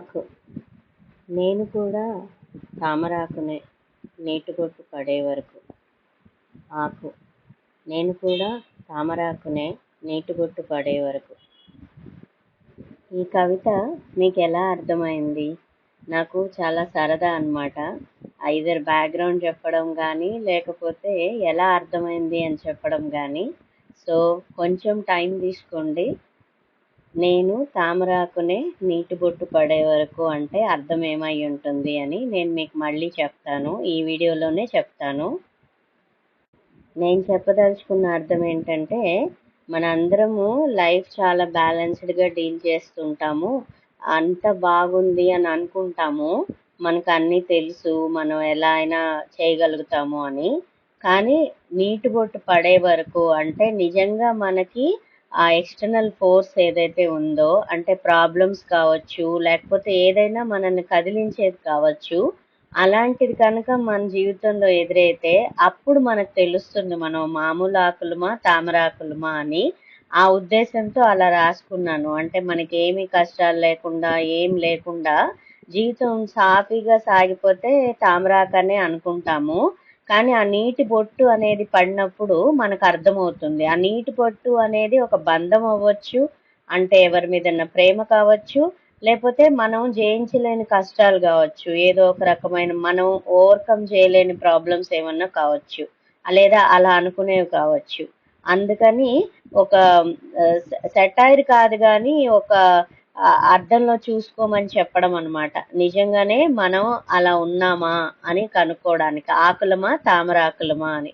ఆకు నేను కూడా తామరాకునే నీటిబొట్టు పడే వరకు. ఆకు నేను కూడా తామరాకునే నీటిబొట్టు పడే వరకు. ఈ కవిత మీకు ఎలా అర్థమైంది? నాకు చాలా సరదా అన్నమాట. ఐదర్ బ్యాక్గ్రౌండ్ చెప్పడం కానీ లేకపోతే ఎలా అర్థమైంది అని చెప్పడం కానీ. సో కొంచెం టైం తీసుకోండి. నేను తామరాకునే నీటి బొట్టు పడే వరకు అంటే అర్థం ఏమై ఉంటుంది అని నేను మీకు మళ్ళీ చెప్తాను, ఈ వీడియోలోనే చెప్తాను. నేను చెప్పదలుచుకున్న అర్థం ఏంటంటే, మన అందరము లైఫ్ చాలా బ్యాలెన్స్డ్గా డీల్ చేస్తుంటాము. అంత బాగుంది అని అనుకుంటాము, మనకు అన్నీ తెలుసు, మనం ఎలా అయినా చేయగలుగుతాము అని. కానీ నీటి బొట్టు పడే వరకు అంటే నిజంగా మనకి ఆ ఎక్స్టర్నల్ ఫోర్స్ ఏదైతే ఉందో, అంటే ప్రాబ్లమ్స్ కావచ్చు, లేకపోతే ఏదైనా మనల్ని కదిలించేది కావచ్చు, అలాంటిది కనుక మన జీవితంలో ఎదురైతే అప్పుడు మనకు తెలుస్తుంది మనం మామూలు ఆకులమా తామరాకులమా అని. ఆ ఉద్దేశంతో అలా రాసుకున్నాను. అంటే మనకి ఏమీ కష్టాలు లేకుండా ఏం లేకుండా జీవితం సాఫీగా సాగిపోతే తామరాకనే అనుకుంటాము. కానీ ఆ నీటి బొట్టు అనేది పడినప్పుడు మనకు అర్థమవుతుంది. ఆ నీటి బొట్టు అనేది ఒక బంధం అవ్వచ్చు, అంటే ఎవరి మీదన్నా ప్రేమ కావచ్చు, లేకపోతే మనం జయించలేని కష్టాలు కావచ్చు, ఏదో ఒక రకమైన మనం ఓవర్కమ్ చేయలేని ప్రాబ్లమ్స్ ఏమన్నా కావచ్చు, లేదా అలా అనుకునేవి కావచ్చు. అందుకని ఒక సెటైర్ కాదు కానీ ఒక అర్థంలో చూసుకోమని చెప్పడం అన్నమాట. నిజంగానే మనం అలా ఉన్నామా అని కనుక్కోవడానికి, ఆకులమా తామరాకులమా అని.